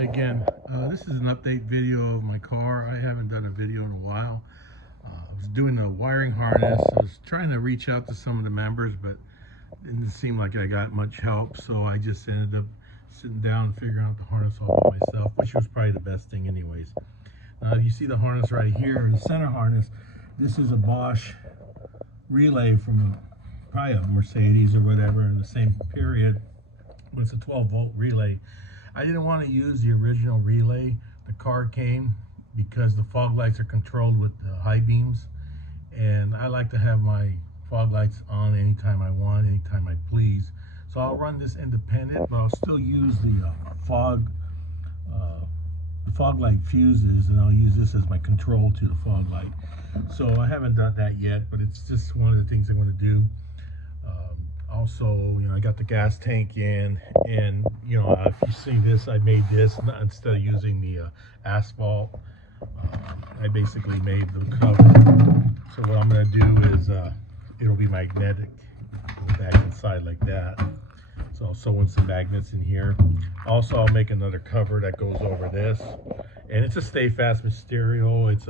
Hi again. This is an update video of my car. I haven't done a video in a while. I was doing a wiring harness. I was trying to reach out to some of the members, but it didn't seem like I got much help. So I just ended up sitting down and figuring out the harness all by myself, which was probably the best thing anyways. You see the harness right here, the center harness. This is a Bosch relay from probably a Mercedes or whatever in the same period. But it's a 12-volt relay. I didn't want to use the original relay the car came because the fog lights are controlled with high beams, and I like to have my fog lights on anytime I want, anytime I please. So I'll run this independent, but I'll still use the fog light fuses, and I'll use this as my control to the fog light. So I haven't done that yet, but it's just one of the things I want to do. Also, I got the gas tank in, and if you see this, I made this instead of using the asphalt. I basically made the cover. So what I'm going to do is it'll be magnetic. Go back inside like that. So I'll sew in some magnets in here. Also, I'll make another cover that goes over this, and it's a stay fast material. It's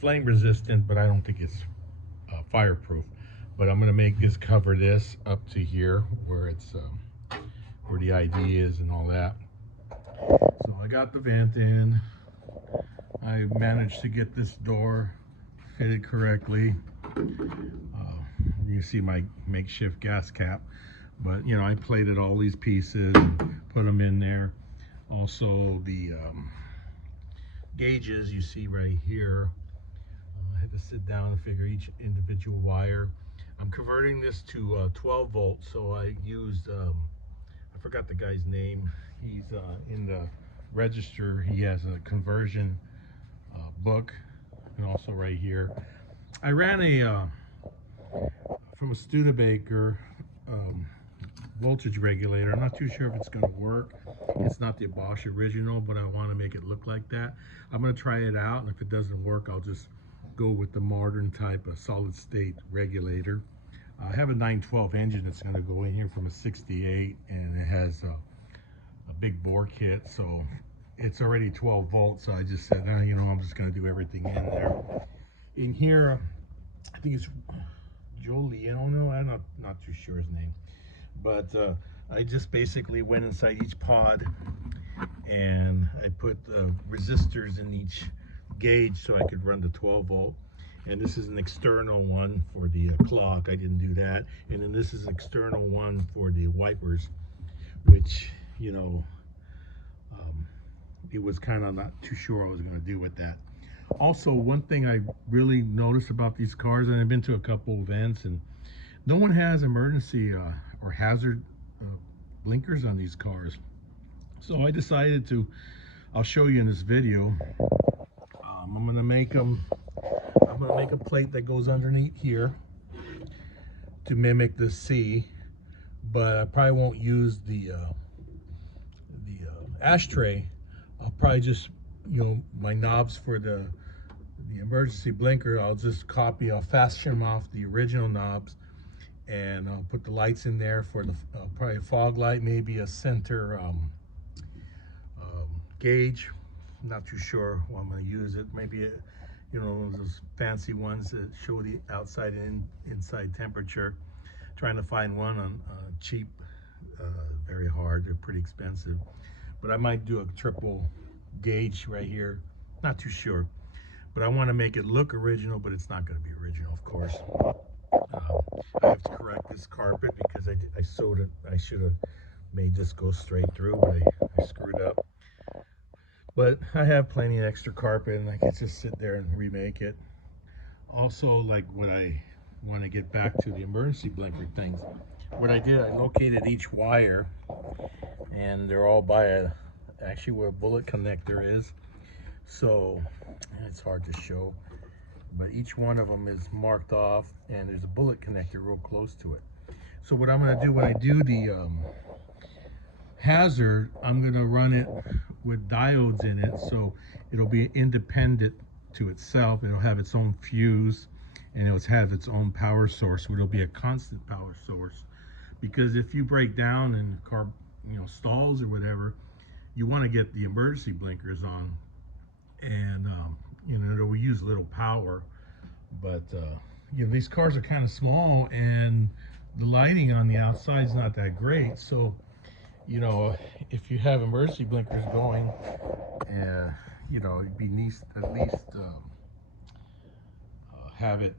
flame resistant, but I don't think it's fireproof. But I'm going to make this cover this up to here where it's where the ID is and all that. So I got the vent in. I managed to get this door fitted correctly. You see my makeshift gas cap, but I plated all these pieces and put them in there. Also the gauges you see right here. I had to sit down and figure each individual wire. I'm converting this to 12 volts, so I used, I forgot the guy's name. He's in the register. He has a conversion book, and also right here. I ran a, from a Studebaker voltage regulator. I'm not too sure if it's going to work. It's not the Bosch original, but I want to make it look like that. I'm going to try it out, and if it doesn't work, I'll just go with the modern type of solid state regulator. I have a 912 engine that's going to go in here from a 68, and it has a big bore kit, so it's already 12 volts. So I just said, I'm just going to do everything in there. In here, I think it's Jolie. I don't know. I'm not too sure his name, but I just basically went inside each pod, and I put resistors in each gauge so I could run the 12 volt. And this is an external one for the clock. I didn't do that. And then this is an external one for the wipers, which it was kind of not too sure I was going to do with that. Also, one thing I really noticed about these cars, and I've been to a couple events, and no one has emergency or hazard blinkers on these cars. So I decided to, I'll show you in this video. I'm going to make a plate that goes underneath here to mimic the C, but I probably won't use the ashtray. I'll probably just, my knobs for the emergency blinker, I'll just copy, I'll fashion them off the original knobs, and I'll put the lights in there for the probably a fog light, maybe a center gauge. I'm not too sure how I'm going to use it. Maybe those fancy ones that show the outside and inside temperature. Trying to find one on cheap, very hard. They're pretty expensive. But I might do a triple gauge right here. Not too sure. But I want to make it look original, but it's not going to be original, of course. I have to correct this carpet because I sewed it. I should have made this go straight through, but I screwed up. But I have plenty of extra carpet, and I can just sit there and remake it. Also, like when I want to get back to the emergency blinker things, what I did, I located each wire, and they're all by actually where a bullet connector is. So it's hard to show, but each one of them is marked off, and there's a bullet connector real close to it. So what I'm going to do when I do the hazard, I'm going to run it with diodes in it, so it'll be independent to itself. It'll have its own fuse, and it'll have its own power source. It'll be a constant power source, because if you break down and the car stalls hills or whatever, you want to get the emergency blinkers on, and you know, we use little power, but you know, these cars are kind of small, and the lighting on the outside is not that great. So, you know, if you have emergency blinkers going, you know, it'd be nice at least have it,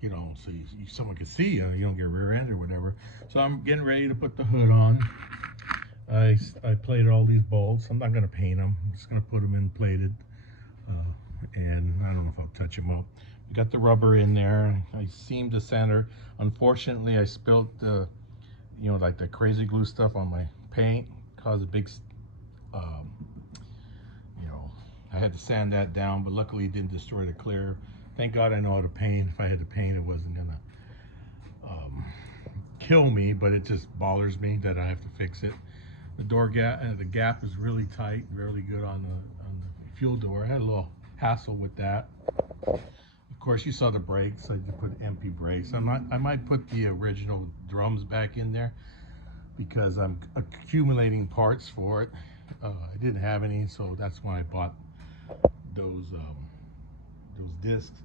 you know, so someone can see you, you don't get rear-ended or whatever. So I'm getting ready to put the hood on. I plated all these bolts. I'm not going to paint them. I'm just going to put them in plated. And I don't know if I'll touch them up. We got the rubber in there. I seamed the center. Unfortunately, I spilled the, you know, like the crazy glue stuff on my paint. Caused a big, you know, I had to sand that down, but luckily it didn't destroy the clear. Thank God I know how to paint. If I had to paint, it wasn't gonna kill me, but it just bothers me that I have to fix it. The door gap, the gap is really tight, really good on the fuel door. I had a little hassle with that. Of course, you saw the brakes. I just put empty brakes. I might put the original drums back in there because I'm accumulating parts for it. I didn't have any, so that's why I bought those discs.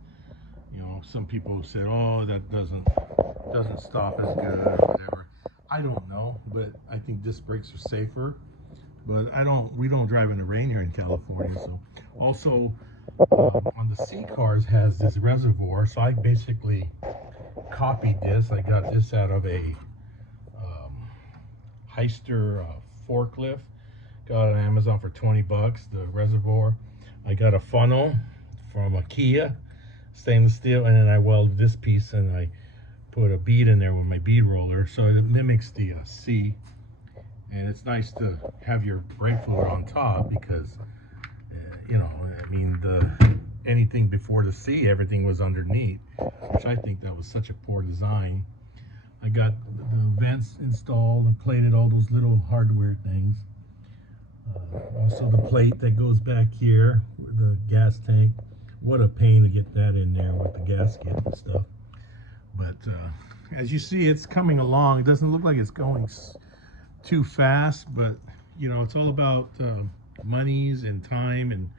You know, some people said, "Oh, that doesn't stop as good," or whatever. I don't know, but I think disc brakes are safer. But we don't drive in the rain here in California. So also on the C cars has this reservoir. So I basically copied this. I got this out of a Heister forklift. Got it on Amazon for 20 bucks. The reservoir. I got a funnel from a Kia, stainless steel, and then I welded this piece and I put a bead in there with my bead roller, so it mimics the C. And it's nice to have your brake fluid on top because, you know, I mean, anything before the C, everything was underneath, which I think that was such a poor design. I got the vents installed and plated all those little hardware things. Also the plate that goes back here, the gas tank. What a pain to get that in there with the gasket and stuff. But as you see, it's coming along. It doesn't look like it's going too fast, but you know, it's all about monies and time. And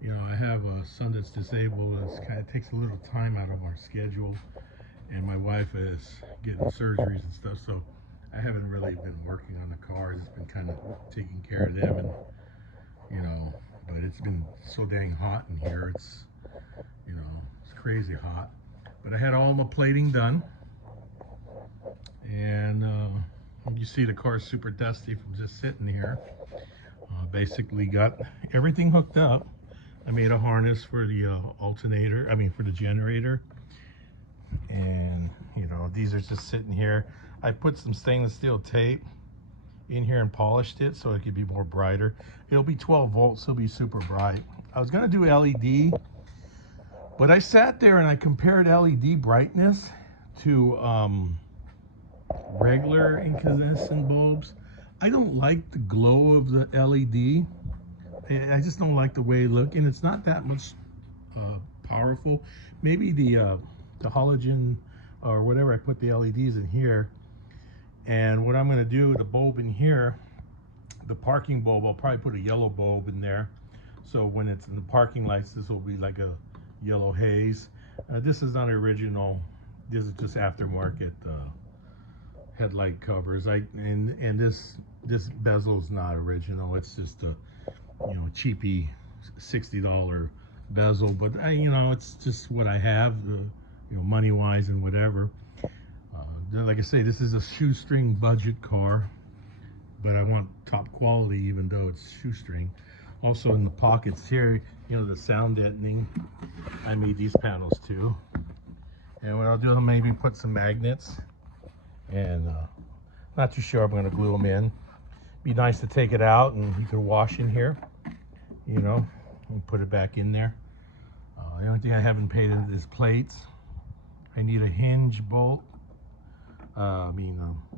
you know, I have a son that's disabled. It kind of takes a little time out of our schedule, and my wife is getting surgeries and stuff, so I haven't really been working on the cars. It's been kind of taking care of them, and you know, but it's been so dang hot in here. It's, you know, it's crazy hot. But I had all my plating done, and you see the car's super dusty from just sitting here. Basically got everything hooked up. I made a harness for the alternator, for the generator. And, you know, these are just sitting here. I put some stainless steel tape in here and polished it so it could be more brighter. It'll be 12 volts, so it'll be super bright. I was gonna do LED, but I sat there and I compared LED brightness to regular incandescent bulbs. I don't like the glow of the LED. I just don't like the way it looks, and it's not that much powerful. Maybe the halogen or whatever, I put the LEDs in here. And what I'm going to do, the bulb in here, the parking bulb, I'll probably put a yellow bulb in there. So when it's in the parking lights, this will be like a yellow haze. This is not original. This is just aftermarket headlight covers. And this bezel is not original. It's just a, you know, cheapy $60 bezel. But you know, it's just what I have, you know, money wise and whatever. Like I say, this is a shoestring budget car, but I want top quality even though it's shoestring. Also in the pockets here, you know, the sound deadening, I made these panels too. And what I'll do, I'll maybe put some magnets, and not too sure I'm going to glue them in. Be nice to take it out and you could wash in here, you know, and put it back in there. The only thing I haven't painted is plates. I need a hinge bolt.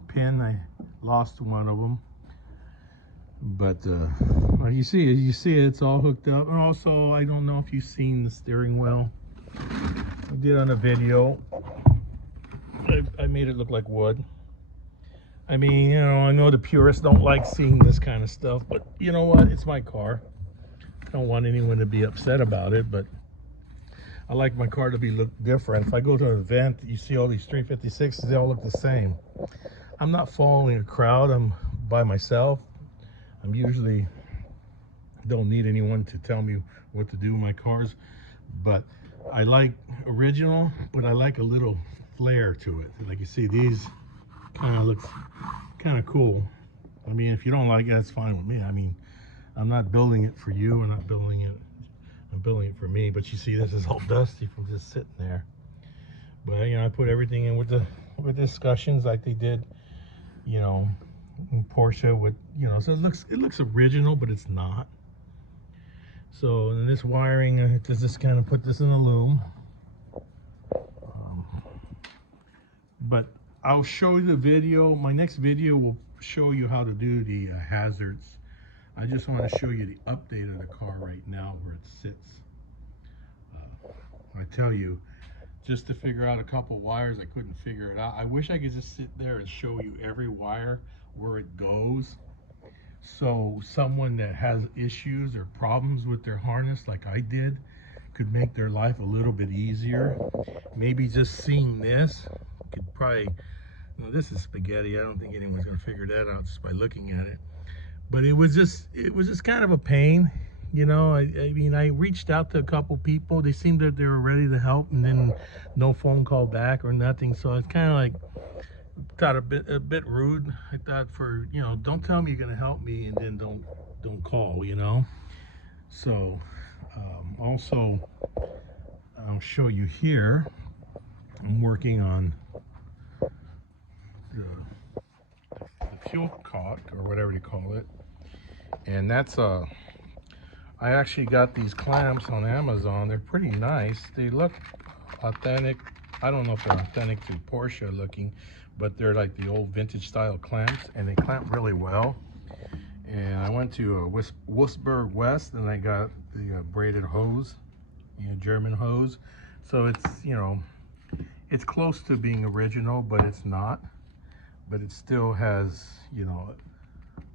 Pin. I lost one of them, but well, you see it's all hooked up. And also, I don't know if you've seen the steering wheel. I did on a video. I made it look like wood. I mean, I know the purists don't like seeing this kind of stuff, but you know what? It's my car. I don't want anyone to be upset about it, but I like my car to look different. If I go to an event, you see all these 356s, they all look the same. I'm not following a crowd. I'm by myself. I'm usually don't need anyone to tell me what to do with my cars, but I like original, but I like a little flair to it. Like you see, these kind of looks kind of cool. I mean, if you don't like it, that's fine with me. I mean, I'm not building it for you. I'm building it for me. But you see, this is all dusty from just sitting there. But I put everything in with discussions like they did, in Porsche with, so it looks original, but it's not. So in this wiring, does this kind of put this in a loom. But I'll show you the video. My next video will show you how to do the hazards. I just want to show you the update of the car right now where it sits. I tell you, just to figure out a couple wires, I couldn't figure it out. I wish I could just sit there and show you every wire where it goes. So someone that has issues or problems with their harness like I did could make their life a little bit easier. Maybe just seeing this could probably, this is spaghetti. I don't think anyone's gonna figure that out just by looking at it. But it was just kind of a pain. I mean, I reached out to a couple people. They seemed that they were ready to help, and then no phone call back or nothing. So it's kind of like, thought a bit rude. I thought, for don't tell me you're gonna help me and then don't call. So also, I'll show you here. I'm working on the fuel cock, or whatever you call it, and that's I actually got these clamps on Amazon. They're pretty nice. They look authentic. I don't know if they're authentic to Porsche looking, but they're like the old vintage style clamps, and they clamp really well. And I went to Wurzburg West, and I got the braided hose, German hose. So it's, it's close to being original, but it's not. But it still has,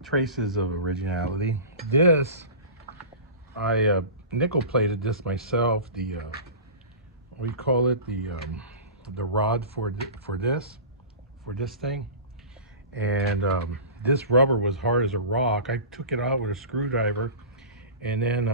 traces of originality. This, I nickel plated this myself. The what do you call it? The rod for this thing, and this rubber was hard as a rock. I took it out with a screwdriver, and then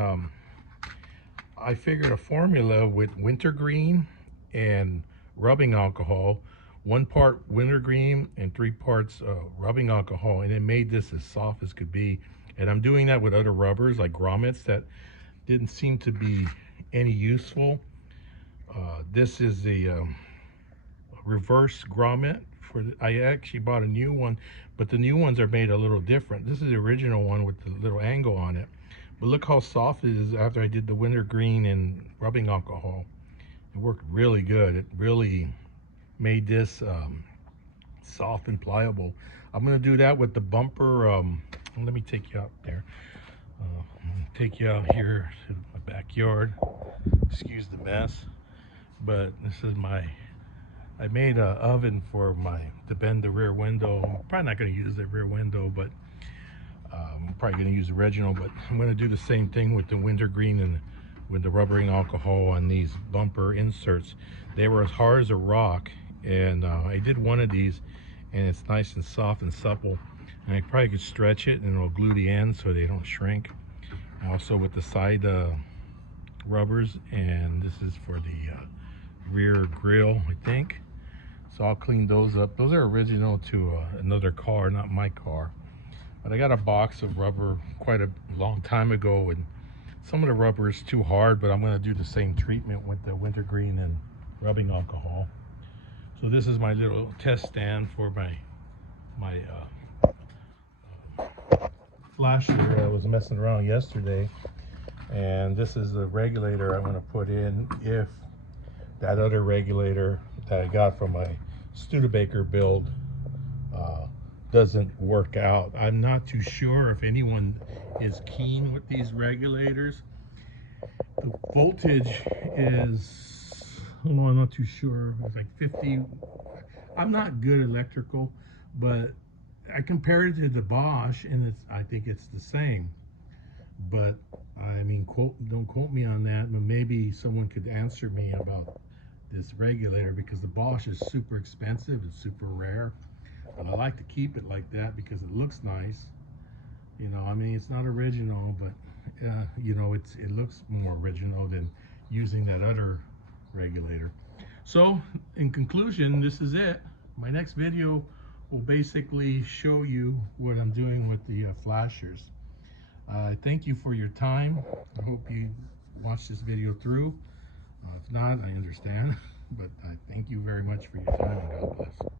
I figured a formula with wintergreen and rubbing alcohol, 1 part wintergreen and 3 parts rubbing alcohol, and it made this as soft as could be. And I'm doing that with other rubbers like grommets that didn't seem to be any useful. This is a reverse grommet. I actually bought a new one, but the new ones are made a little different. This is the original one with the little angle on it. But look how soft it is after I did the wintergreen and rubbing alcohol. It worked really good. It really made this soft and pliable. I'm gonna do that with the bumper. Let me take you out there. I'm gonna take you out here to my backyard. Excuse the mess, but this is I made an oven for to bend the rear window. I'm probably not gonna use the rear window, but I'm probably gonna use the original, but I'm gonna do the same thing with the wintergreen and with the rubbering alcohol on these bumper inserts. They were as hard as a rock, and I did one of these, and it's nice and soft and supple, and I probably could stretch it and it'll glue the ends so they don't shrink. Also with the side rubbers, and this is for the rear grill, I think. So I'll clean those up. Those are original to another car, not my car. But I got a box of rubber quite a long time ago, and some of the rubber is too hard, but I'm going to do the same treatment with the wintergreen and rubbing alcohol. So this is my little test stand for my flasher. I was messing around yesterday, and this is the regulator I'm going to put in if that other regulator that I got from my Studebaker build doesn't work out. I'm not too sure if anyone is keen with these regulators. The voltage is, oh, I'm not too sure. It's like 50. I'm not good electrical, but I compared it to the Bosch, and I think it's the same. But I mean, don't quote me on that. But maybe someone could answer me about this regulator, because the Bosch is super expensive. It's super rare, but I like to keep it like that because it looks nice. You know, I mean, it's not original, but you know, it looks more original than using that other regulator. So, in conclusion, this is it. My next video will basically show you what I'm doing with the flashers. Thank you for your time. I hope you watch this video through. If not, I understand. But I thank you very much for your time, and God bless.